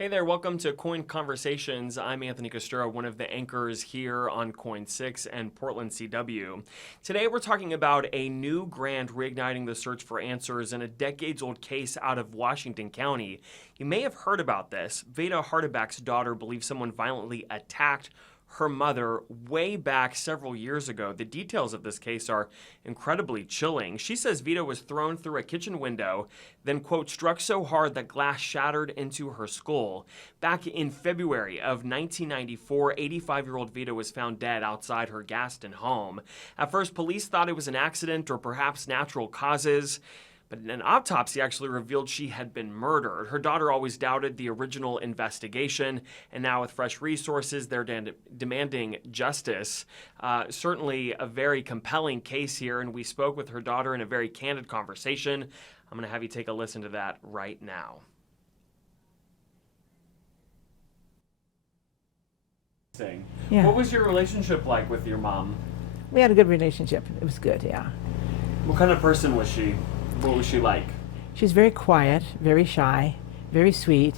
Hey there, welcome to KOIN Conversations. I'm Anthony Costero, one of the anchors here on KOIN 6 and Portland CW. Today we're talking about a new grant reigniting the search for answers in a decades-old case out of Washington County. You may have heard about this. Veda Hardeback's daughter believes someone violently attacked her mother way back several years ago. The details of this case are incredibly chilling. She says Veda was thrown through a kitchen window, then, quote, struck so hard that glass shattered into her skull. Back in February of 1994, 85-year-old Veda was found dead outside her Gaston home. At first, police thought it was an accident or perhaps natural causes, but an autopsy actually revealed she had been murdered. Her daughter always doubted the original investigation, and now with fresh resources, they're demanding justice. Certainly a very compelling case here, and we spoke with her daughter in a very candid conversation. I'm going to have you take a listen to that right now. Yeah. What was your relationship like with your mom? We had a good relationship. It was good, yeah. What kind of person was she? What was she like? She was very quiet, very shy, very sweet.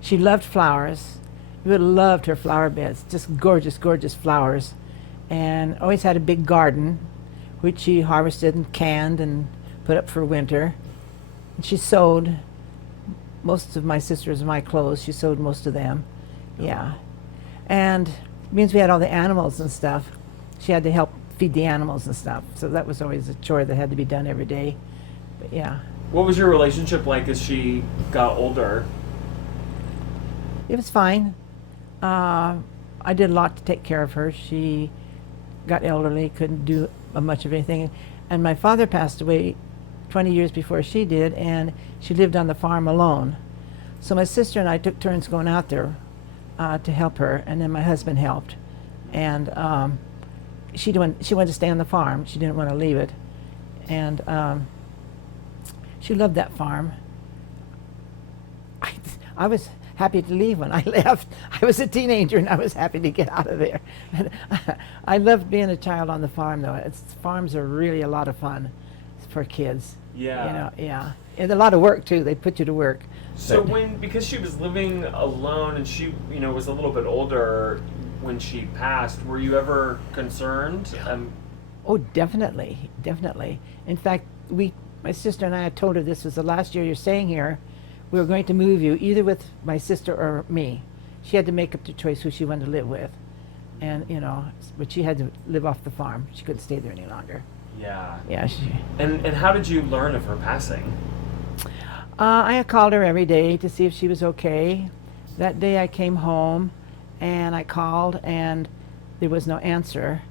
She loved flowers. We would have loved her flower beds, just gorgeous, gorgeous flowers. And always had a big garden, which she harvested and canned and put up for winter. And she sewed most of my sisters' my clothes. She sewed most of them, yeah. And means we had all the animals and stuff. She had to help feed the animals and stuff. So that was always a chore that had to be done every day. But yeah. What was your relationship like as she got older? It was fine. I did a lot to take care of her. She got elderly, couldn't do much of anything. And my father passed away 20 years before she did, and she lived on the farm alone. So my sister and I took turns going out there to help her, and then my husband helped. And she wanted to stay on the farm. She didn't want to leave it. And she loved that farm. I was happy to leave when I left. I was a teenager and I was happy to get out of there. I loved being a child on the farm, though. Farms are really a lot of fun for kids. Yeah. You know, yeah. And a lot of work too. They put you to work. So because she was living alone and she, was a little bit older when she passed, were you ever concerned? Oh, definitely, definitely. In fact, my sister and I had told her this was the last year you're staying here. We were going to move you either with my sister or me. She had to make up the choice who she wanted to live with. And, but she had to live off the farm. She couldn't stay there any longer. Yeah. Yeah. And how did you learn of her passing? I had called her every day to see if she was okay. That day I came home and I called and there was no answer.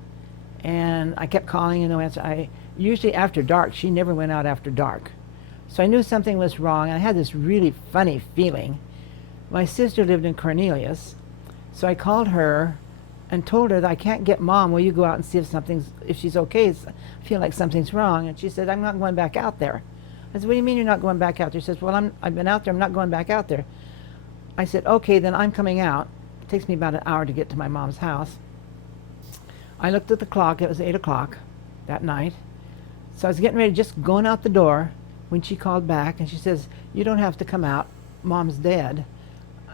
And I kept calling and no answer. Usually after dark, she never went out after dark. So I knew something was wrong. I had this really funny feeling. My sister lived in Cornelius, so I called her and told her that I can't get Mom. Will you go out and see if she's okay? I feel like something's wrong. And she said, I'm not going back out there. I said, what do you mean you're not going back out there? She says, well, I've been out there. I'm not going back out there. I said, okay, then I'm coming out. It takes me about an hour to get to my mom's house. I looked at the clock. It was 8 o'clock that night. So I was getting ready, just going out the door, when she called back, and she says, you don't have to come out. Mom's dead.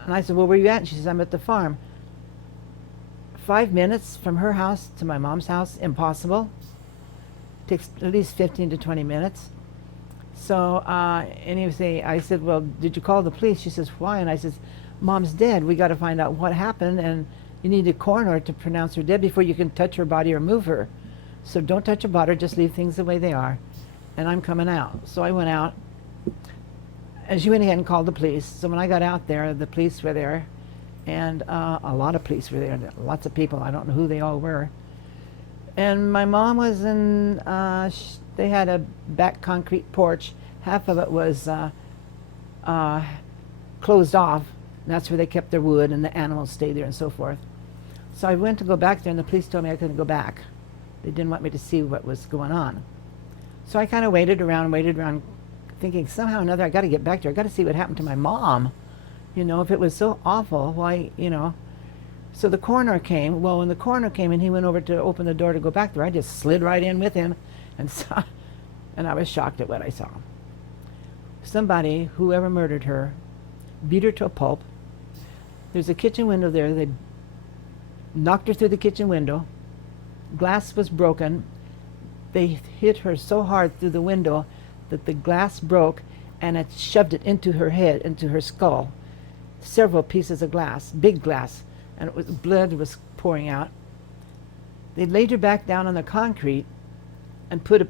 And I said, well, where are you at? And she says, I'm at the farm. 5 minutes from her house to my mom's house, impossible. Takes at least 15 to 20 minutes. So anyway, I said, well, did you call the police? She says, why? And I says, Mom's dead. We got to find out what happened, and you need a coroner to pronounce her dead before you can touch her body or move her. So don't touch her body, just leave things the way they are. And I'm coming out. So I went out, and she went ahead and called the police. So when I got out there, the police were there, and a lot of police were there, lots of people. I don't know who they all were. And my mom was in, they had a back concrete porch. Half of it was closed off. And that's where they kept their wood, and the animals stayed there and so forth. So I went to go back there, and the police told me I couldn't go back. They didn't want me to see what was going on. So I kind of waited around, thinking somehow or another I got to get back there. I got to see what happened to my mom. If it was so awful, why, So the coroner came. Well, when the coroner came and he went over to open the door to go back there, I just slid right in with him and I was shocked at what I saw. Somebody, whoever murdered her, beat her to a pulp, There's a kitchen window there. They knocked her through the kitchen window. Glass was broken. They hit her so hard through the window that the glass broke, and it shoved it into her head, into her skull. Several pieces of glass, big glass, and blood was pouring out. They laid her back down on the concrete and put a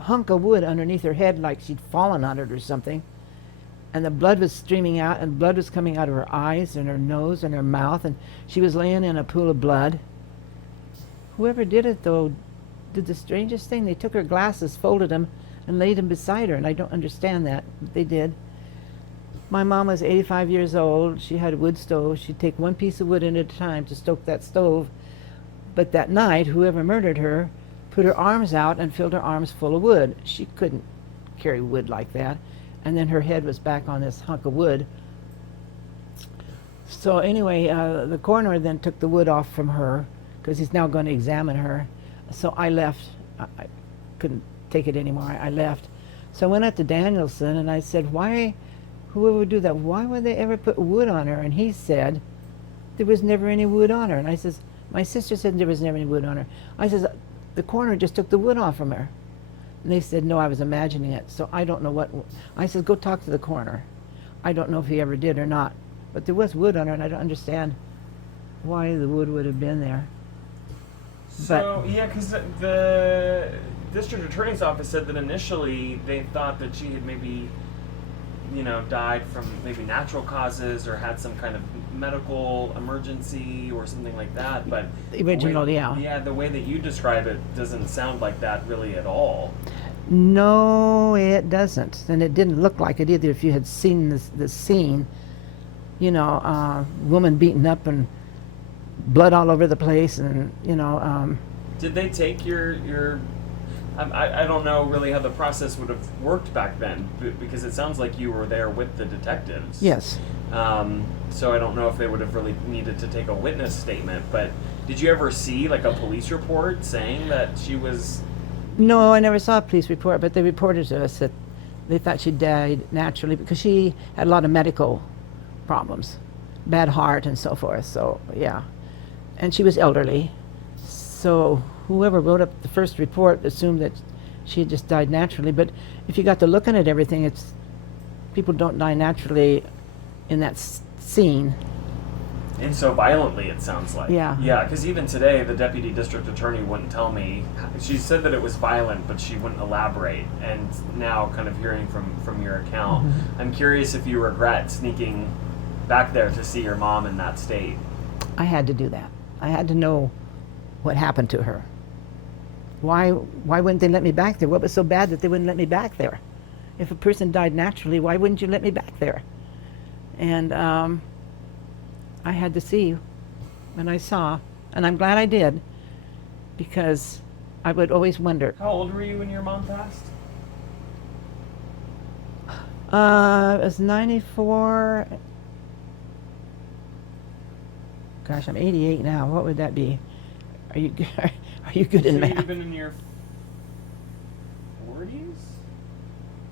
hunk of wood underneath her head like she'd fallen on it or something. And the blood was streaming out, and blood was coming out of her eyes and her nose and her mouth, and she was laying in a pool of blood. Whoever did it, though, did the strangest thing. They took her glasses, folded them, and laid them beside her, and I don't understand that, but they did. My mom was 85 years old. She had a wood stove. She'd take one piece of wood at a time to stoke that stove. But that night, whoever murdered her put her arms out and filled her arms full of wood. She couldn't carry wood like that. And then her head was back on this hunk of wood. So anyway, the coroner then took the wood off from her because he's now going to examine her. So I left. I couldn't take it anymore. I left. So I went up to Danielson and I said, why, whoever would do that, why would they ever put wood on her? And he said, there was never any wood on her. And I says, my sister said there was never any wood on her. I says, the coroner just took the wood off from her. And they said, no, I was imagining it. So I don't know what. I said, go talk to the coroner. I don't know if he ever did or not. But there was wood on her, and I don't understand why the wood would have been there. So, yeah, because the district attorney's office said that initially they thought that she had maybe, died from maybe natural causes or had some kind of medical emergency or something like that. But the way that you describe it doesn't sound like that really at all. No, it doesn't, and it didn't look like it either. If you had seen this scene, woman beaten up and blood all over the place, and Did they take your I don't know really how the process would have worked back then, because it sounds like you were there with the detectives. Yes. So I don't know if they would have really needed to take a witness statement, but did you ever see like a police report saying that she was... No, I never saw a police report, but they reported to us that they thought she died naturally because she had a lot of medical problems, bad heart and so forth, so yeah. And she was elderly, so whoever wrote up the first report assumed that she had just died naturally. But if you got to looking at everything, it's people don't die naturally in that scene. And so violently, it sounds like. Yeah. Yeah, because even today, the deputy district attorney wouldn't tell me. She said that it was violent, but she wouldn't elaborate. And now, kind of hearing from your account, I'm curious if you regret sneaking back there to see your mom in that state. I had to do that. I had to know what happened to her. Why wouldn't they let me back there? What was so bad that they wouldn't let me back there? If a person died naturally, why wouldn't you let me back there? And I had to see, and I saw, and I'm glad I did, because I would always wonder. How old were you when your mom passed? I was 94. Gosh, I'm 88 now. What would that be? Are you good in So math? you'd have been in your 40s?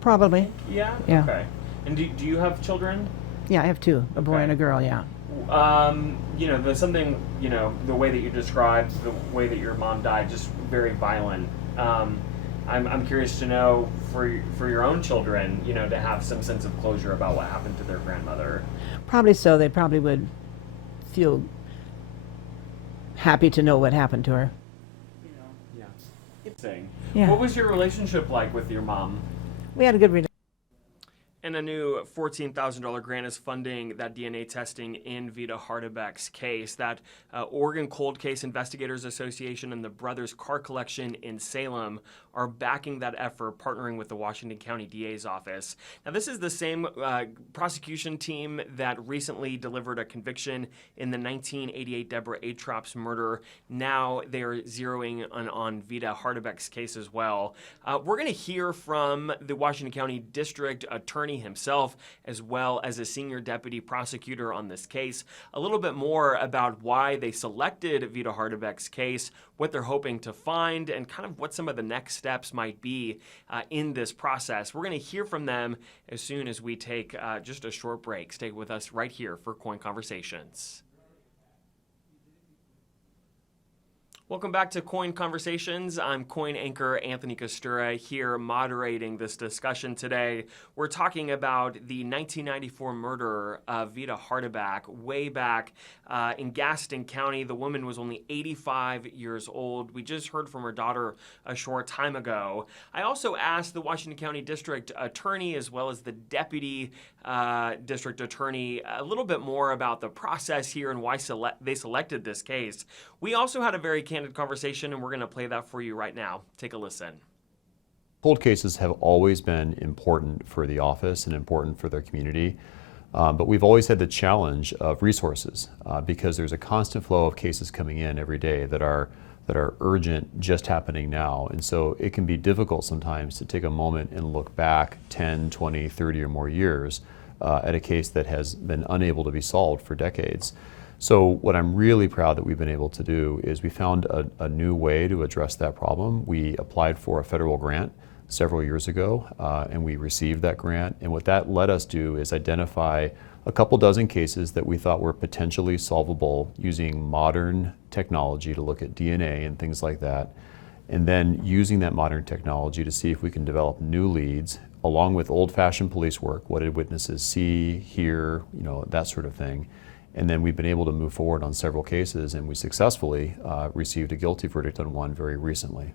Probably. Yeah? Yeah. Okay. And do you have children? Yeah, I have two, a boy and a girl, yeah. There's something, the way that you described the way that your mom died, just very violent. I'm curious to know for your own children, to have some sense of closure about what happened to their grandmother. Probably so. They probably would feel happy to know what happened to her. Yeah. Interesting. Yeah. What was your relationship like with your mom? We had a good relationship. And a new $14,000 grant is funding that DNA testing in Vita Hardebeck's case. That Oregon Cold Case Investigators Association and the Brothers Car Collection in Salem are backing that effort, partnering with the Washington County DA's office. Now, this is the same prosecution team that recently delivered a conviction in the 1988 Deborah Atrops murder. Now they are zeroing on Vita Hardebeck's case as well. We're going to hear from the Washington County District Attorney attorney himself, as well as a senior deputy prosecutor on this case. A little bit more about why they selected Vita Hardebeck's case, what they're hoping to find, and kind of what some of the next steps might be in this process. We're going to hear from them as soon as we take just a short break. Stay with us right here for KOIN Conversations. Welcome back to KOIN Conversations. I'm KOIN anchor Anthony Costura here moderating this discussion today. We're talking about the 1994 murder of Vita Hardebeck way back in Gaston County. The woman was only 85 years old. We just heard from her daughter a short time ago. I also asked the Washington County District Attorney as well as the Deputy District Attorney a little bit more about the process here and why they selected this case. We also had a very candid conversation, and we're going to play that for you right now. Take a listen. Cold cases have always been important for the office and important for their community, but we've always had the challenge of resources because there's a constant flow of cases coming in every day that are urgent, just happening now. And so it can be difficult sometimes to take a moment and look back 10, 20, 30 or more years at a case that has been unable to be solved for decades. So what I'm really proud that we've been able to do is we found a new way to address that problem. We applied for a federal grant several years ago, and we received that grant. And what that let us do is identify a couple dozen cases that we thought were potentially solvable using modern technology to look at DNA and things like that. And then using that modern technology to see if we can develop new leads along with old-fashioned police work. What did witnesses see, hear, that sort of thing. And then we've been able to move forward on several cases, and we successfully received a guilty verdict on one very recently.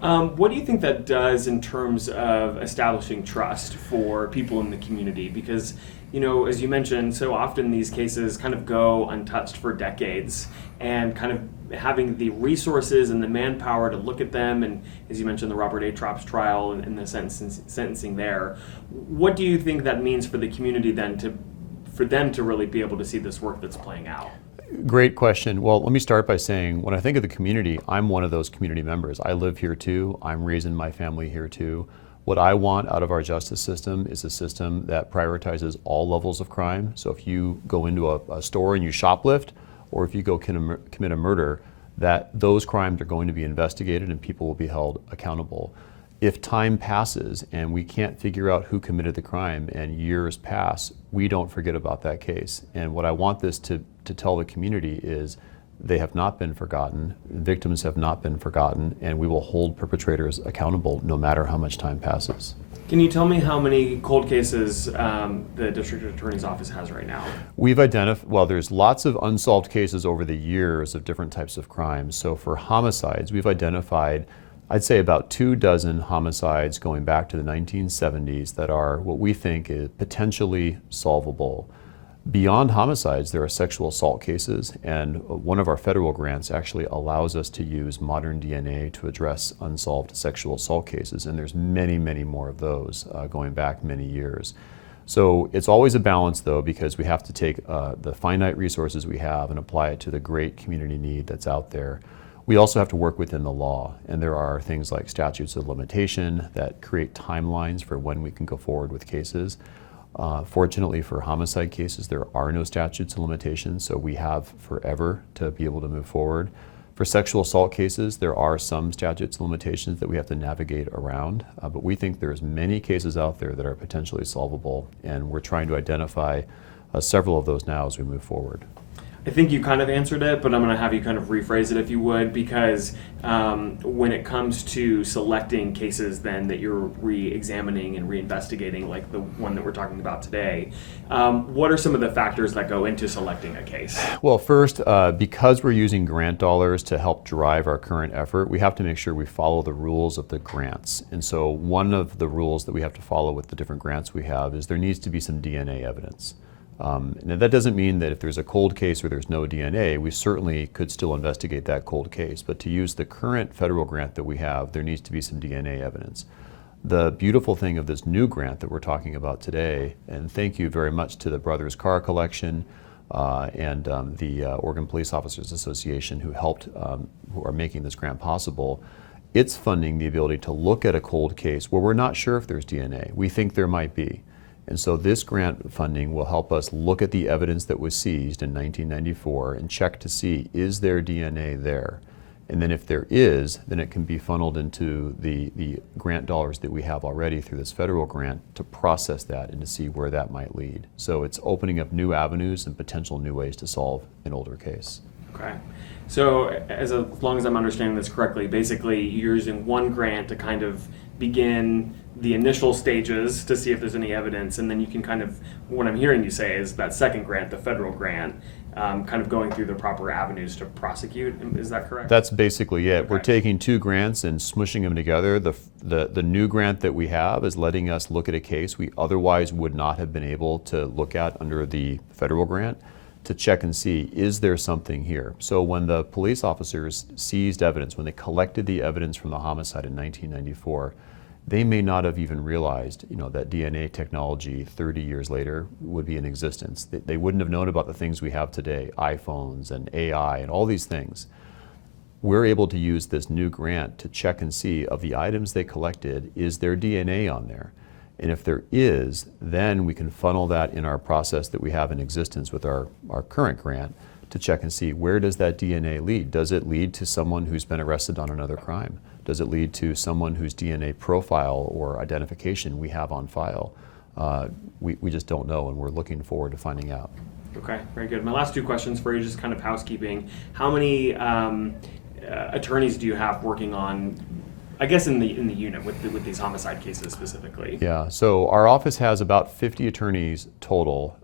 What do you think that does in terms of establishing trust for people in the community? Because, as you mentioned, so often these cases kind of go untouched for decades, and kind of having the resources and the manpower to look at them, and as you mentioned, the Robert A. Tropp's trial and the sentencing there. What do you think that means for the community then for them to really be able to see this work that's playing out? Great question. Well, let me start by saying, when I think of the community, I'm one of those community members. I live here too. I'm raising my family here too. What I want out of our justice system is a system that prioritizes all levels of crime. So if you go into a store and you shoplift, or if you go commit a murder, that those crimes are going to be investigated and people will be held accountable. If time passes and we can't figure out who committed the crime and years pass, we don't forget about that case. And what I want this to tell the community is they have not been forgotten, victims have not been forgotten, and we will hold perpetrators accountable no matter how much time passes. Can you tell me how many cold cases the District Attorney's Office has right now? We've there's lots of unsolved cases over the years of different types of crimes. So for homicides, we've identified I'd say about 24 homicides going back to the 1970s that are what we think is potentially solvable. Beyond homicides, there are sexual assault cases, and one of our federal grants actually allows us to use modern DNA to address unsolved sexual assault cases, and there's many, many more of those going back many years. So it's always a balance, though, because we have to take the finite resources we have and apply it to the great community need that's out there. We also have to work within the law, and there are things like statutes of limitation that create timelines for when we can go forward with cases. Fortunately for homicide cases, there are no statutes of limitations, so we have forever to be able to move forward. For sexual assault cases, there are some statutes of limitations that we have to navigate around, but we think there's many cases out there that are potentially solvable, and we're trying to identify several of those now as we move forward. I think you kind of answered it, but I'm going to have you kind of rephrase it if you would, because when it comes to selecting cases then that you're re-examining and re-investigating, like the one that we're talking about today, what are some of the factors that go into selecting a case? Well, first, because we're using grant dollars to help drive our current effort, we have to make sure we follow the rules of the grants. And so one of the rules that we have to follow with the different grants we have is there needs to be some DNA evidence. Now that doesn't mean that if there's a cold case where there's no DNA, we certainly could still investigate that cold case. But to use the current federal grant that we have, there needs to be some DNA evidence. The beautiful thing of this new grant that we're talking about today, and thank you very much to the Brothers Car Collection and the Oregon Police Officers Association who helped, who are making this grant possible, it's funding the ability to look at a cold case where we're not sure if there's DNA. We think there might be. And so this grant funding will help us look at the evidence that was seized in 1994 and check to see, is there DNA there? And then if there is, then it can be funneled into the grant dollars that we have already through this federal grant to process that and to see where that might lead. So it's opening up new avenues and potential new ways to solve an older case. Okay. So as long as I'm understanding this correctly, basically you're using one grant to kind of begin the initial stages to see if there's any evidence, and then you can kind of, what I'm hearing you say is that second grant, the federal grant, kind of going through the proper avenues to prosecute. Is that correct? That's basically it. Okay. We're taking two grants and smushing them together. The new grant that we have is letting us look at a case we otherwise would not have been able to look at under the federal grant, to check and see, is there something here? So when the police officers seized evidence, when they collected the evidence from the homicide in 1994, they may not have even realized, that DNA technology 30 years later would be in existence. They wouldn't have known about the things we have today, iPhones and AI and all these things. We're able to use this new grant to check and see, of the items they collected, is there DNA on there? And if there is, then we can funnel that in our process that we have in existence with our current grant to check and see, where does that DNA lead? Does it lead to someone who's been arrested on another crime? Does it lead to someone whose DNA profile or identification we have on file? We just don't know, and we're looking forward to finding out. Okay, very good. My last two questions for you, just kind of housekeeping. How many attorneys do you have working on, I guess, in the unit with these homicide cases specifically? Yeah, so our office has about 50 attorneys total.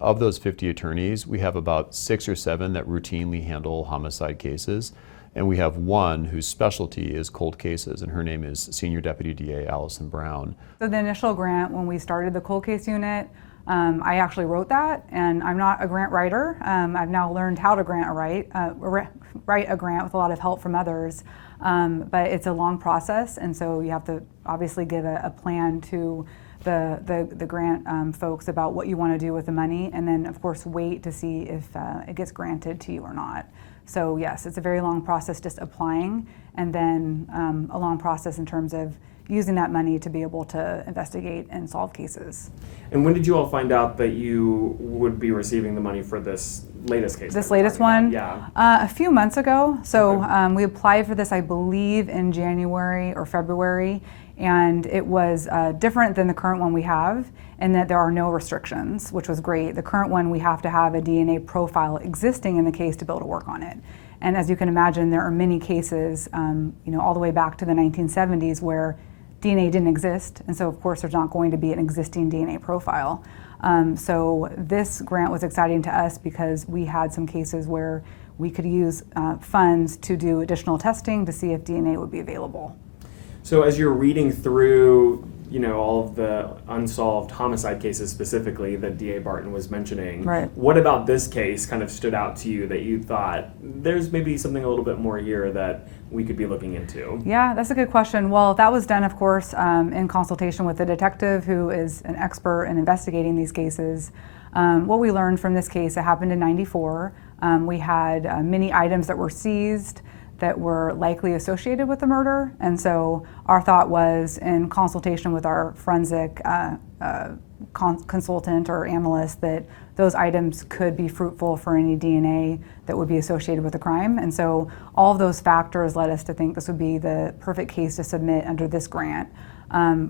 Of those 50 attorneys, we have about 6 or 7 that routinely handle homicide cases, and we have one whose specialty is cold cases, and her name is Senior Deputy DA Allison Brown. So the initial grant, when we started the cold case unit, I actually wrote that, and I'm not a grant writer. I've now learned how to write a grant with a lot of help from others. But it's a long process, and so you have to obviously give a plan to the grant folks about what you want to do with the money, and then of course wait to see if it gets granted to you or not. So yes, it's a very long process just applying, and then a long process in terms of using that money to be able to investigate and solve cases. And when did you all find out that you would be receiving the money for this latest case? This latest one? Yeah. A few months ago. So Okay. we applied for this, I believe, in January or February, and it was different than the current one we have in that there are no restrictions, which was great. The current one, we have to have a DNA profile existing in the case to be able to work on it. And as you can imagine, there are many cases, all the way back to the 1970s where DNA didn't exist, and so of course there's not going to be an existing DNA profile. So this grant was exciting to us because we had some cases where we could use funds to do additional testing to see if DNA would be available. So as you're reading through, all of the unsolved homicide cases specifically that DA Barton was mentioning, Right. What about this case kind of stood out to you that you thought there's maybe something a little bit more here that we could be looking into? Yeah, that's a good question. Well, that was done, of course, in consultation with the detective who is an expert in investigating these cases. What we learned from this case, it happened in '94. We had many items that were seized that were likely associated with the murder, and so our thought was, in consultation with our forensic consultant or analyst, that those items could be fruitful for any DNA that would be associated with the crime. And so all of those factors led us to think this would be the perfect case to submit under this grant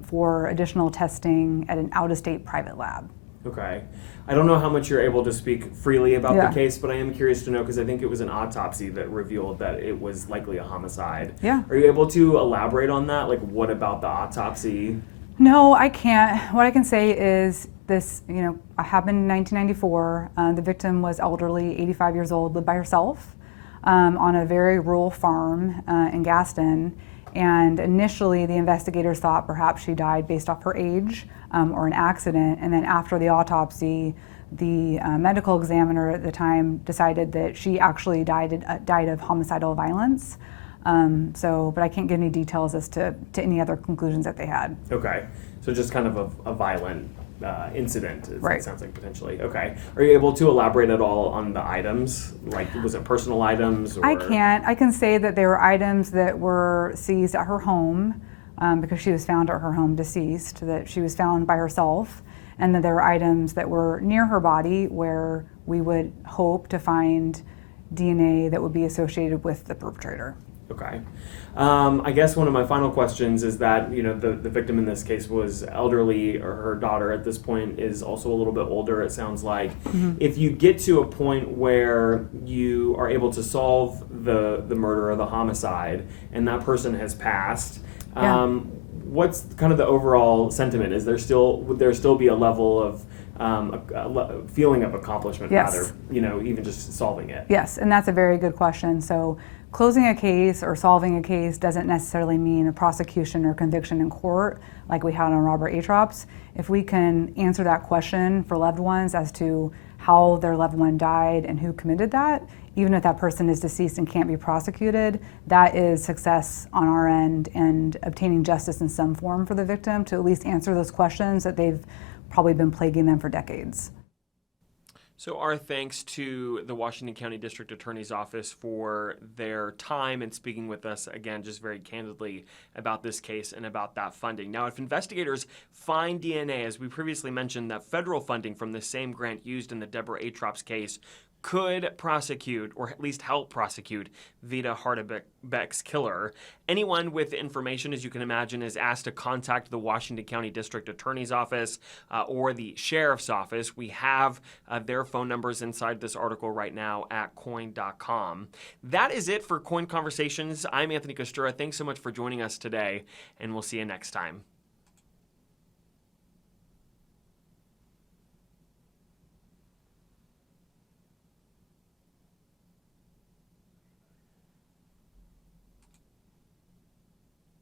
for additional testing at an out-of-state private lab. Okay. I don't know how much you're able to speak freely about Yeah. the case, but I am curious to know, because I think it was an autopsy that revealed that it was likely a homicide. Yeah. Are you able to elaborate on that? Like, what about the autopsy? No, I can't. What I can say is this, happened in 1994. The victim was elderly, 85 years old, lived by herself on a very rural farm in Gaston. And initially, the investigators thought perhaps she died based off her age or an accident. And then after the autopsy, the medical examiner at the time decided that she actually died of homicidal violence. But I can't give any details as to any other conclusions that they had. Okay. So just kind of a violent incident, Right. It sounds like, potentially. Okay. Are you able to elaborate at all on the items? Like, was it personal items? Or... I can't. I can say that there were items that were seized at her home because she was found at her home deceased, that she was found by herself. and that there were items that were near her body where we would hope to find DNA that would be associated with the perpetrator. Okay. I guess one of my final questions is that, the victim in this case was elderly, or her daughter at this point is also a little bit older, it sounds like. If you get to a point where you are able to solve the murder or the homicide and that person has passed, what's kind of the overall sentiment? Would there still be a level of a feeling of accomplishment, Yes. rather, even just solving it? Yes, and that's a very good question. So closing a case or solving a case doesn't necessarily mean a prosecution or conviction in court like we had on Robert Atrops. If we can answer that question for loved ones as to how their loved one died and who committed that, even if that person is deceased and can't be prosecuted, that is success on our end and obtaining justice in some form for the victim to at least answer those questions that they've probably been plaguing them for decades. So our thanks to the Washington County District Attorney's Office for their time and speaking with us, again, just very candidly about this case and about that funding. Now, if investigators find DNA, as we previously mentioned, that federal funding from the same grant used in the Deborah Atrops case could prosecute, or at least help prosecute, Vita Hardebeck's killer. Anyone with information, as you can imagine, is asked to contact the Washington County District Attorney's Office or the Sheriff's Office. We have their phone numbers inside this article right now at KOIN.com. That is it for KOIN Conversations. I'm Anthony Costura. Thanks so much for joining us today, and we'll see you next time.